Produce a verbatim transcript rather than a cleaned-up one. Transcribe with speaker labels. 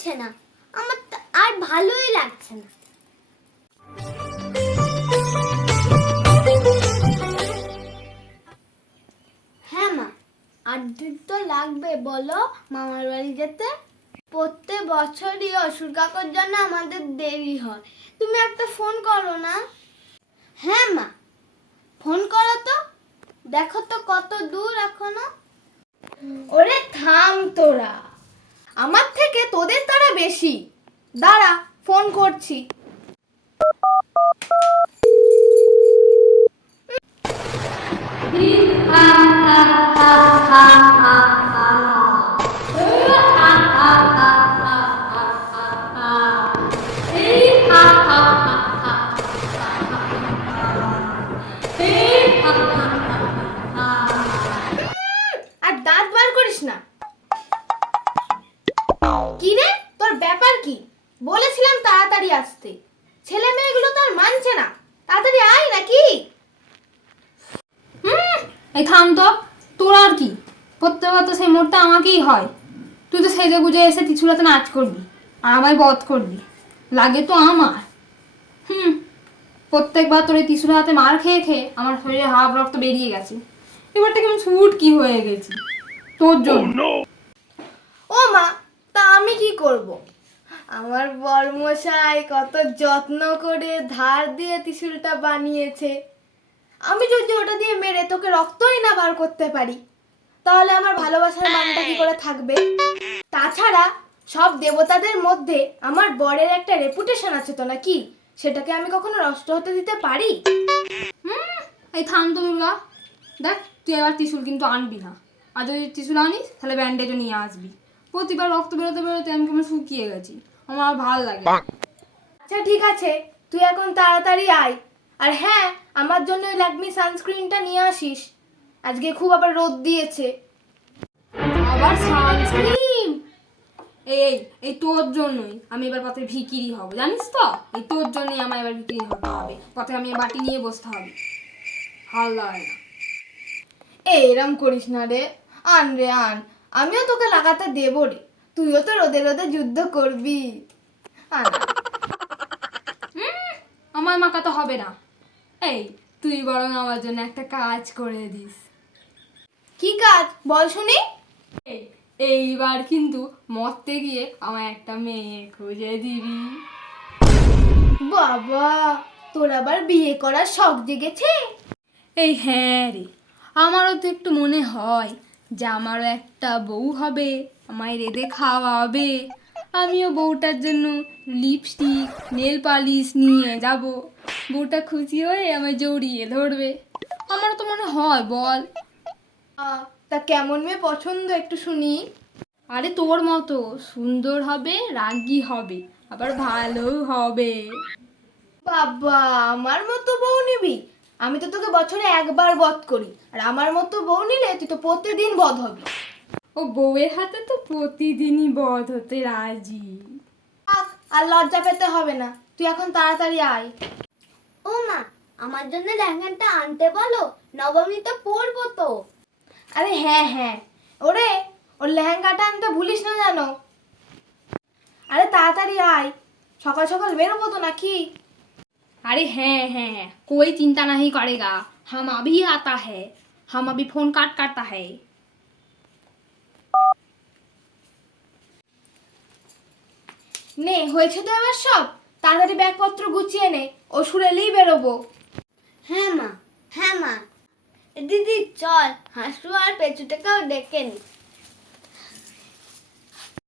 Speaker 1: দিচ্ছে না, আমার তো আর ভালোই লাগছে না। হ্যাঁ মা, আট দিন তো লাগবে বলো মামার বাড়ি যেতে। প্রত্যেক বছরই অসুর কাকুর জন্য আমাদের দেরি হয়। তুমি একটা ফোন করো না। হ্যাঁ মা, ফোন করো তো, দেখো তো কত দূর এখনো।
Speaker 2: ওরে থাম তোরা, আমার থেকে তোদের তারা বেশি। দাঁড়া, ফোন করছি। আর দাঁত বার করিস না। কি রে, তোর ব্যাপার কি? বলেছিলাম তাড়াতাড়ি আসতে, ছেলে মেয়েগুলো তো আর মানছে না। তাড়াতাড়ি আয় নাকি।
Speaker 3: হুম, এই থাম তো, তোর আর কি? প্রত্যেকবার তো সেই মোড়টা আমাকেই হয়। তুই তো সেজে গুজে এসে তিছুলাতে নাচ করবি আর আমায় বধ করবি, লাগে তো আমার। হুম, প্রত্যেকবার তোর এই তিসুর হাতে মার খেয়ে খেয়ে আমার শরীরে হাফ রক্ত বেরিয়ে গেছে। এবারটা কেমন ছুট কি হয়ে গেছি তোর জন্য।
Speaker 2: ও মা, তা আমি কি করব? আমার বরমশাই কত যত্ন করে ধার দিয়ে ত্রিশূলটা বানিয়েছে। আমি যদি ওটা দিয়ে মেরে তোকে রক্তই না বার করতে পারি, তাহলে আমার ভালোবাসার মানটা কি করে থাকবে? তাছাড়া সব দেবতাদের মধ্যে আমার বরের একটা রেপুটেশন আছে তো নাকি, সেটাকে আমি কখনো নষ্ট হতে দিতে পারি?
Speaker 3: হুম, এই থাম তো দুর্গা। দেখ, তুই এবার ত্রিশুল কিন্তু আনবি না। আর যদি ত্রিশুল আনিস তাহলে ব্যান্ডেজও নিয়ে আসবি। প্রতিবার রক্ত বেরোতে বেরোতে আমি কেমন শুকিয়ে গেছি, আমার আর ভালো লাগে না।
Speaker 2: আচ্ছা ঠিক আছে, তুই এখন তাড়াতাড়ি আয়। আর হ্যাঁ, আমার জন্য ওই ল্যাকমি সানস্ক্রিনটা নিয়ে আসিস, আজকে খুব আবার রোদ দিয়েছে।
Speaker 3: আবার সানস্ক্রিন? এই এই তোর জন্যই আমি এবার পথে ভিকিরি হব, জানিস তো? এই তোর জন্যই আমার এবার ভিকিরি হতে হবে, পথে আমি বাটি নিয়ে বসতে হবে। ভালো লাগে না।
Speaker 2: এই এরম করিস না রে, আন রে আন, আমিও তোকে লাগাতে দেবো রে, তুইও তো রোদে রোদে যুদ্ধ করবি। আন।
Speaker 3: আমার মাকাতে হবে না। এই তুই বরং আমার জন্য একটা কাজ করে দিস।
Speaker 2: কি কাজ বল শুনি?
Speaker 3: এই এইবার কিন্তু মরতে গিয়ে আমার একটা মেয়ে খুঁজে দিবি।
Speaker 2: বাবা, তোর আবার বিয়ে করার শখ জেগেছে?
Speaker 3: এই হ্যাঁ রে, আমারও তো একটু মনে হয় যে আমারও একটা বউ হবে, আমায় রেঁধে খাওয়াবে। আমিও বউটার জন্য লিপস্টিক নেল পালিশ নিয়ে যাব, বউটা খুশি হয়ে আমায় জড়িয়ে ধরবে। আমারও তো মনে হয়, বল?
Speaker 2: আহ, তা কেমন মেয়ে পছন্দ একটু শুনি।
Speaker 3: আরে তোর মতো সুন্দর হবে, রাগী হবে, আবার ভালো হবে।
Speaker 2: বাবা, আমার মতো বউ নিবি? আমি তো তোকে বছরে একবার বধ করি, আর আমার মতো বউ নিলে তুই তো প্রতিদিন বধ হবি।
Speaker 3: ও বউয়ের হাতে তো প্রতিদিনই বধ হতে রাজি।
Speaker 2: আহ, আর লজ্জা পেতে হবে না, তুই এখন তাড়াতাড়ি আয়।
Speaker 1: ও মা, আমার জন্য লেহেঙ্গাটা আনতে বলো, নবমীতে পরবো তো।
Speaker 2: আরে হ্যাঁ হ্যাঁ, ওরে ওর লেহেঙ্গাটা আনতে ভুলিস না জানো। আরে তাড়াতাড়ি আয়, সকাল সকাল বেরোবো তো নাকি।
Speaker 3: अरे हैं हैं कोई चिंता नहीं करेगा, हम अभी आता है, हम अभी फोन काट करता है।
Speaker 2: নে, হয়েছে তো এবার সব, তাড়াতাড়ি ব্যাগপত্র গুছিয়ে নে, অসুর এলেই বেরোবো।
Speaker 1: হ্যাঁ মা, হ্যাঁ মা। দিদি চল, হাসু আর পেঁচুটাকেও ডেকে নি।